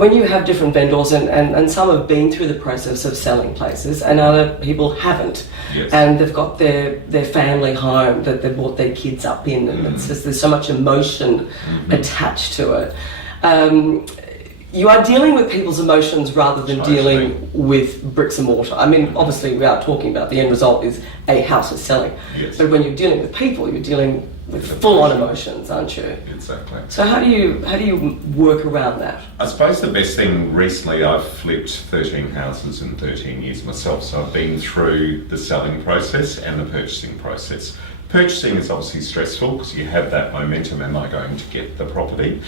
when you have different vendors and some have been through the process of selling places and other people haven't, Yes. and they've got their family home that they've brought their kids up in, and it's just, there's so much emotion attached to it. You are dealing with people's emotions rather than dealing with bricks and mortar. I mean, obviously we are talking about the end result is a house is selling. Yes. But when you're dealing with people, you're dealing with full-on emotions, aren't you? Exactly. So how do you work around that? I suppose the best thing, recently I've flipped 13 houses in 13 years myself, so I've been through the selling process and the purchasing process. Purchasing is obviously stressful because you have that momentum, am I going to get the property?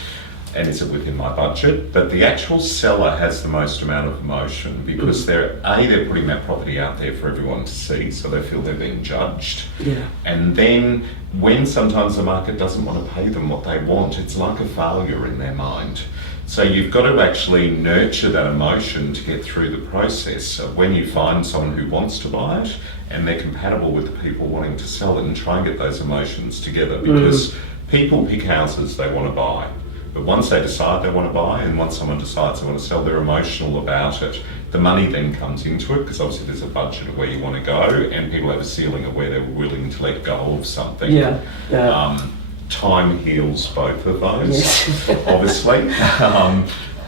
And is it within my budget? But the actual seller has the most amount of emotion because they're putting that property out there for everyone to see, so they feel they're being judged. Yeah. And then when sometimes the market doesn't want to pay them what they want, it's like a failure in their mind. So you've got to actually nurture that emotion to get through the process of when you find someone who wants to buy it and they're compatible with the people wanting to sell it, and try and get those emotions together, because people pick houses they want to buy. But once they decide they want to buy, and once someone decides they want to sell, they're emotional about it. The money then comes into it, because obviously there's a budget of where you want to go, and people have a ceiling of where they're willing to let go of something. Yeah. Time heals both of those, Yes. obviously.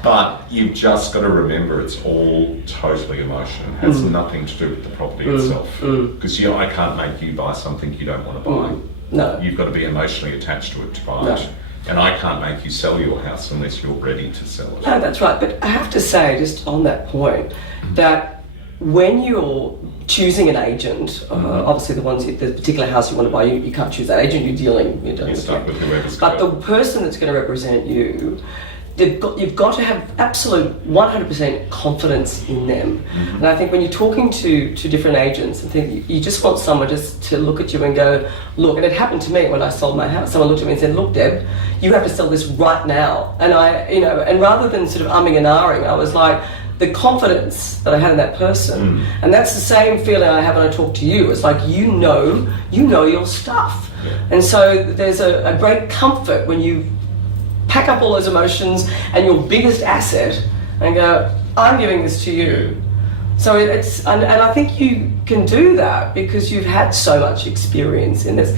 But you've just got to remember it's all totally emotion. It has nothing to do with the property itself. Because I can't make you buy something you don't want to buy. No. You've got to be emotionally attached to it to buy it. And I can't make you sell your house unless you're ready to sell it. No, that's right. But I have to say, just on that point, that when you're choosing an agent, obviously the particular house you want to buy, you can't choose that agent. You're dealing You're with stuck with whoever's But got the person that's going to represent you, you've got to have absolute 100% confidence in them. And I think when you're talking to different agents, I think you just want someone just to look at you and go, look, and it happened to me when I sold my house. Someone looked at me and said, look, Deb, you have to sell this right now. And and rather than sort of umming and ahhing, I was like, the confidence that I had in that person, and that's the same feeling I have when I talk to you. It's like, you know your stuff. And so there's a great comfort when you pack up all those emotions and your biggest asset and go, I'm giving this to you. So and I think you can do that because you've had so much experience in this.